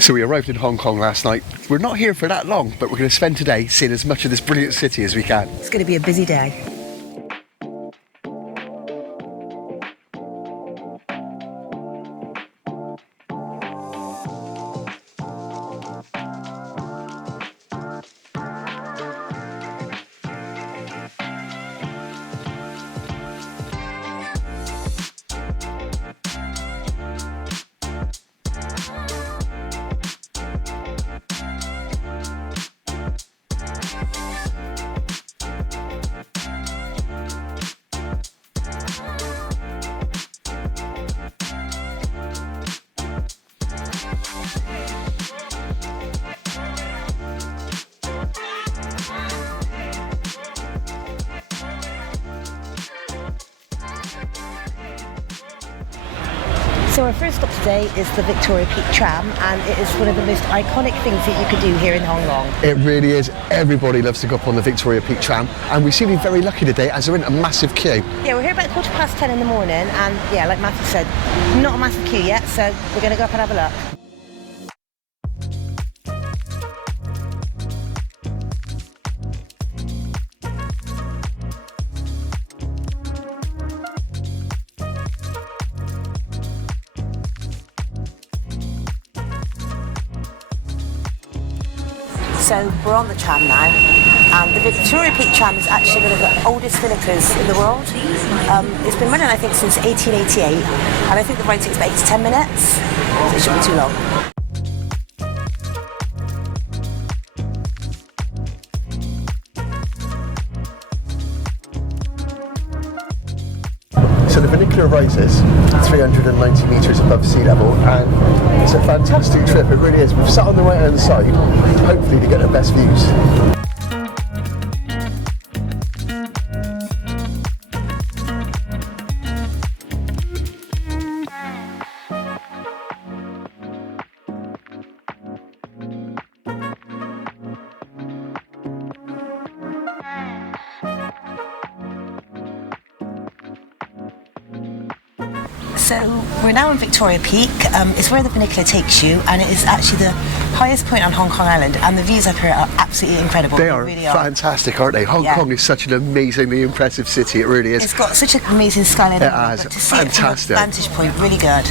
So we arrived in Hong Kong last night. We're not here for that long, but we're going to spend today seeing as much of this brilliant city as we can. It's going to be a busy day. So our first stop today is the Victoria Peak Tram, and it is one of the most iconic things that you could do here in Hong Kong. It really is. Everybody loves to go up on the Victoria Peak Tram, and we seem to be very lucky today as we're in a massive queue. Yeah, we're here about 10:15 in the morning, and yeah, like Matthew said, not a massive queue yet, so we're going to go up and have a look. So we're on the tram now, and the Victoria Peak Tram is actually one of the oldest funiculars in the world. It's been running, I think, since 1888, and I think the ride takes about 8 to 10 minutes, so it shouldn't be too long. So the funicular rises 390 metres above sea level, and it's a fantastic trip, it really is. We've sat on the right hand side, hopefully to get the best views. So we're now in Victoria Peak. It's where the funicular takes you, and it is actually the highest point on Hong Kong Island, and the views up here are absolutely incredible. They are really fantastic, aren't they? Hong Kong is such an amazingly impressive city, it really is. It's got such an amazing skyline. It has, fantastic. Vantage point, really good.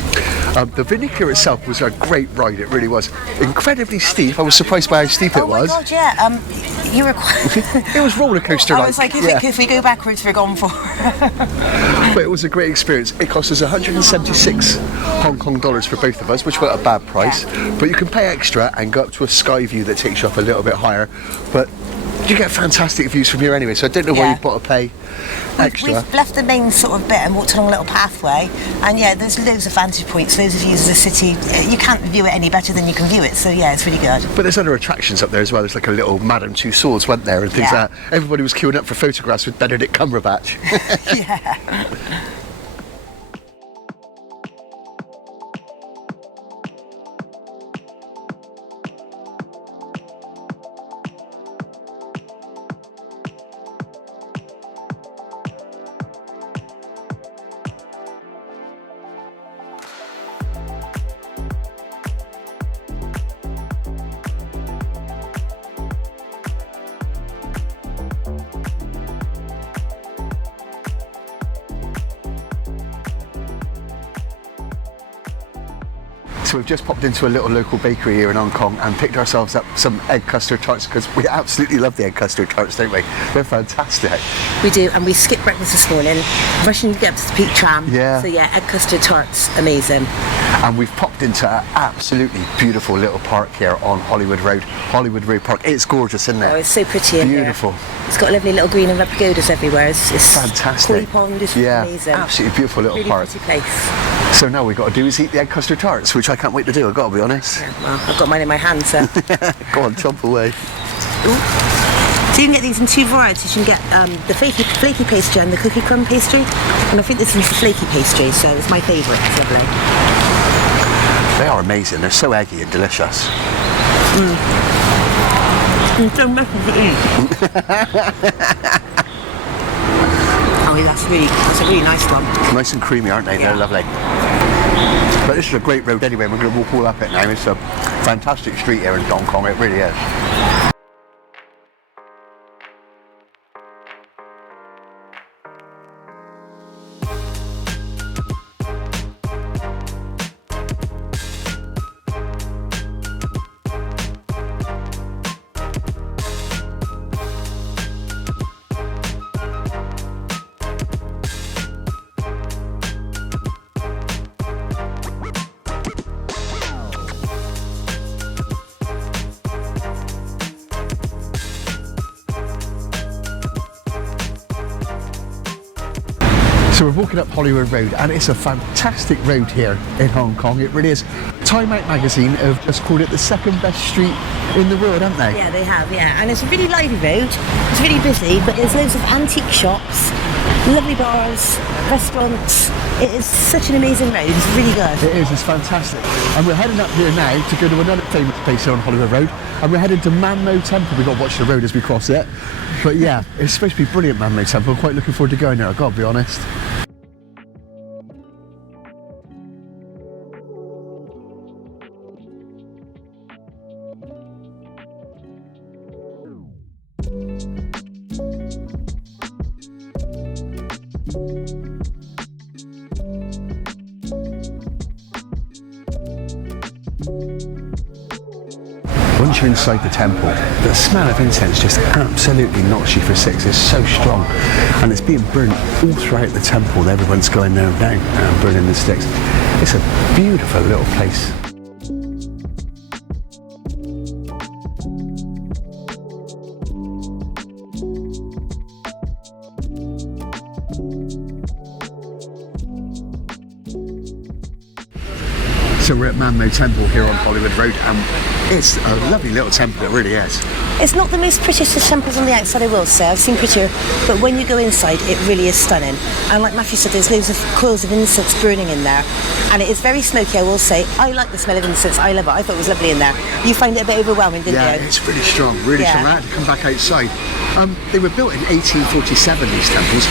The funicular itself was a great ride, it really was. Incredibly steep, I was surprised by how steep it was. Oh my god, yeah. You were quite... It was roller coaster like. I was like, if we go backwards, we're gone for. But it was a great experience. It cost us 176 Hong Kong dollars for both of us, which wasn't a bad price. Yeah. But you can pay extra and go up to a sky view that takes you up a little bit higher. But you get fantastic views from here anyway, so I don't know why you've got to pay extra. We've left the main sort of bit and walked along a little pathway, and yeah, there's loads of vantage points, loads of views of the city. You can't view it any better than you can view it, so yeah, it's really good. But there's other attractions up there as well. There's like a little Madame Tussauds went there and things like that. Everybody was queuing up for photographs with Benedict Cumberbatch. Yeah. So we've just popped into a little local bakery here in Hong Kong and picked ourselves up some egg custard tarts, because we absolutely love the egg custard tarts, don't we? They're fantastic. We do, and we skipped breakfast this morning, rushing to get up to the Peak Tram. Yeah. So yeah, egg custard tarts, amazing. And we've popped into an absolutely beautiful little park here on Hollywood Road Park. It's gorgeous, isn't it? Oh, it's so pretty in Beautiful. Here. It's got lovely little green and red pagodas everywhere. It's fantastic. Koi Pond is amazing. Absolutely beautiful little really park. Pretty place. So now we've got to do is eat the egg custard tarts, which I can't wait to do, I've got to be honest. Yeah, well, I've got mine in my hand, so. Go on, chomp away. Ooh. So you can get these in two varieties. You can get the flaky pastry and the cookie crumb pastry. And I think this one's the flaky pastry, so it's my favourite. It's lovely. They are amazing. They're so eggy and delicious. It's so messy to eat. Oh, that's a really nice one. Nice and creamy, aren't they? Yeah. They're lovely. But this is a great road anyway. We're going to walk all up it now. It's fantastic street here in Hong Kong, it really is. So we're walking up Hollywood Road, and it's a fantastic road here in Hong Kong. It really is. Time Out magazine have just called it the second best street in the world, haven't they? Yeah, they have, yeah. And it's a really lively road. It's really busy, but there's loads of antique shops, lovely bars, restaurants. It is such an amazing road. It's really good. It is, it's fantastic. And we're heading up here now to go to another famous place here on Hollywood Road, and we're heading to Manmo Temple. We've got to watch the road as we cross it. But yeah, it's supposed to be brilliant, Manmo Temple. I'm quite looking forward to going there, I've got to be honest. Once you're inside the temple, the smell of incense just absolutely knocks you for six. It's so strong, and it's being burnt all throughout the temple. Everyone's going there now and burning the sticks. It's a beautiful little place. So we're at Manmo Temple here on Hollywood Road, and it's a lovely little temple, it really is. It's not the most prettiest of temples on the outside, I will say. I've seen prettier, but when you go inside, it really is stunning. And like Matthew said, there's loads of coils of incense burning in there, and it is very smoky, I will say. I like the smell of incense. I love it. I thought it was lovely in there. You find it a bit overwhelming, didn't you? Yeah, it's really strong, really strong. I had to come back outside. They were built in 1847, these temples,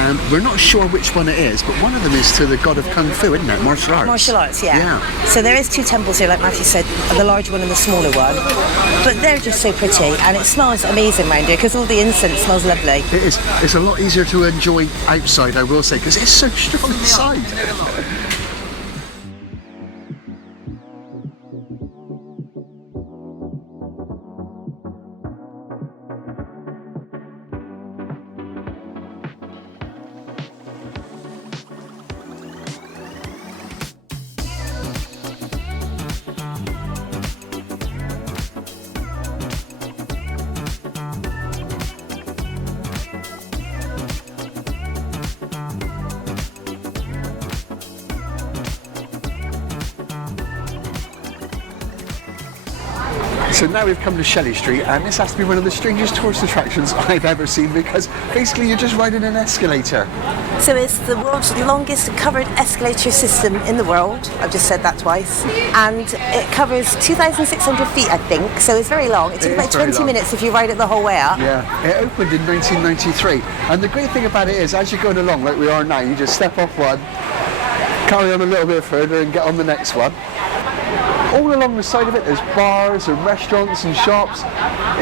and we're not sure which one it is, but one of them is to the god of Kung Fu, isn't it? Martial arts. Martial arts, yeah. So there is two temples here, like Matthew said, the larger one and the smaller one. But they're just so pretty, and it smells amazing around here because all the incense smells lovely. It is. It's a lot easier to enjoy outside, I will say, because it's so strong inside. So now we've come to Shelley Street, and this has to be one of the strangest tourist attractions I've ever seen, because basically you're just riding an escalator. So it's the world's longest covered escalator system in the world. I've just said that twice. And it covers 2,600 feet, I think, so it's very long. It took about 20 minutes if you ride it the whole way up. Yeah, it opened in 1993. And the great thing about it is, as you're going along, like we are now, you just step off one, carry on a little bit further and get on the next one. All along the side of it, there's bars and restaurants and shops.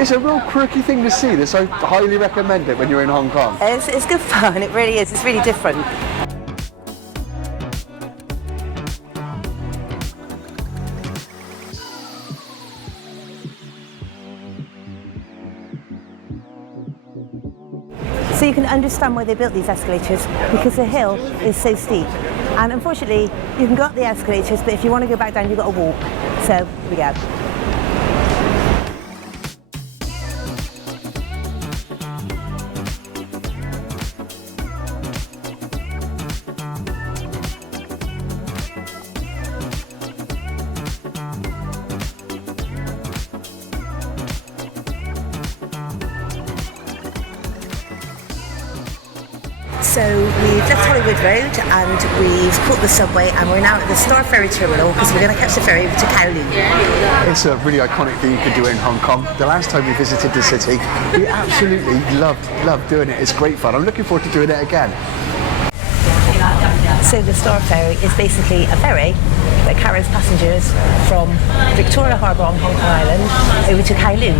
It's a real quirky thing to see. This, I highly recommend it when you're in Hong Kong. It's good fun, it really is. It's really different. So you can understand why they built these escalators, because the hill is so steep. And unfortunately, you can go up the escalators, but if you want to go back down, you've got to walk. So, here we go. So we've left Hollywood Road and we've caught the subway, and we're now at the Star Ferry terminal because we're going to catch the ferry over to Kowloon. It's a really iconic thing you could do in Hong Kong. The last time we visited the city, we absolutely loved doing it. It's great fun. I'm looking forward to doing it again. So the Star Ferry is basically a ferry that carries passengers from Victoria Harbour on Hong Kong Island over to Kowloon.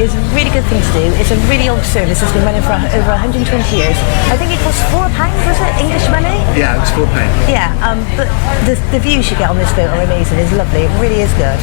It's a really good thing to do. It's a really old service. It's been running for over 120 years. I think it costs £4, was it, English money? Yeah, it was £4. Yeah, but the views you get on this boat are amazing. It's lovely. It really is good.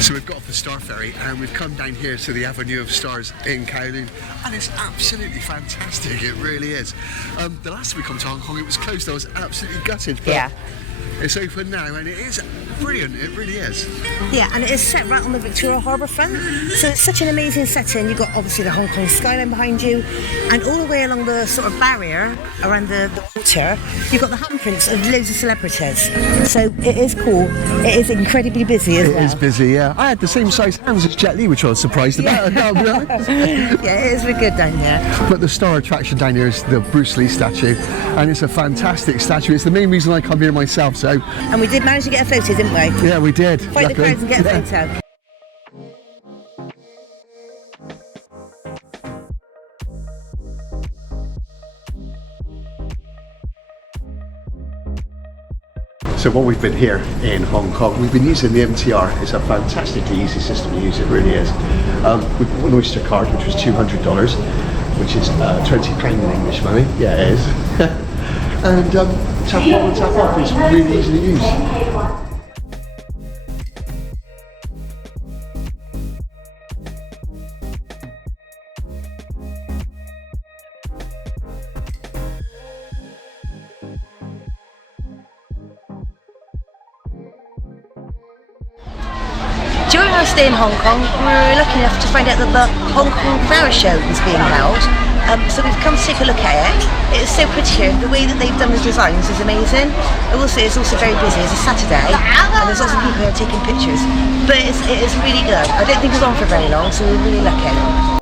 So we've got off the Star Ferry and we've come down here to the Avenue of Stars in Kowloon, and it's absolutely fantastic, it really is. The last time we come to Hong Kong it was closed. I was absolutely gutted, but Yeah. it's open now and it is brilliant, it really is. Yeah, and it is set right on the Victoria Harbour front, so it's such an amazing setting. You've got obviously the Hong Kong skyline behind you, and all the way along the sort of barrier around the water, you've got the handprints of loads of celebrities. So it is cool. It is incredibly busy as well. It is busy, yeah. I had the same size hands as Jet Li, which I was surprised about. I'll be honest. Yeah, it is really good down there. But the star attraction down here is the Bruce Lee statue, and it's a fantastic statue. It's the main reason I come here myself, so... And we did manage to get a photo, didn't we? Yeah, we did. Fight the luckily. crowds and get a Yeah. photo. So while we've been here in Hong Kong, we've been using the MTR. It's a fantastically easy system to use, it really is. We've got an Oyster card, which was $200, which is £20 in English money. Yeah, it is. And tap on and tap off is really easy to use. During our stay in Hong Kong, we were lucky enough to find out that the Hong Kong Flower Show was being held. So we've come to take a look at it. It is so pretty here. The way that they've done the designs is amazing. It's also very busy. It's a Saturday, and there's lots of people here taking pictures. But it is really good. I don't think it's on for very long, so we're really lucky.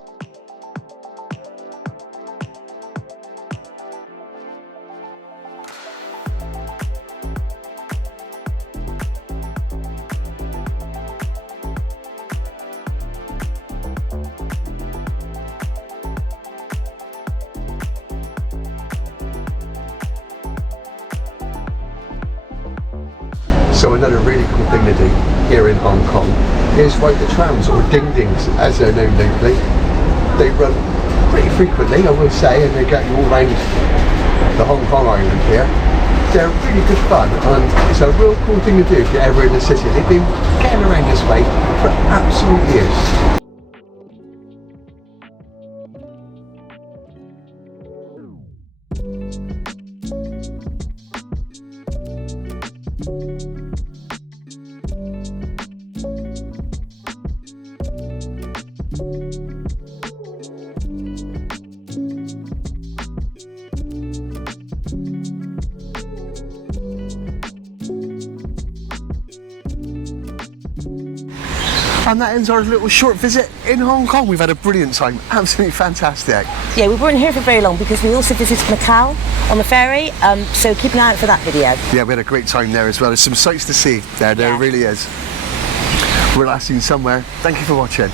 So another really cool thing to do here in Hong Kong is ride the trams, or ding-dings as they're known locally. They run pretty frequently, I will say, and they get you all around the Hong Kong island here. They're really good fun, and it's a real cool thing to do if you're ever in the city. They've been getting around this way for absolute years. And that ends our little short visit in Hong Kong. We've had a brilliant time, absolutely fantastic. Yeah, we weren't here for very long because we also visited Macau on the ferry, so keep an eye out for that video. Yeah, we had a great time there as well. There's some sights to see there, Yeah. really is. We're last seen somewhere. Thank you for watching.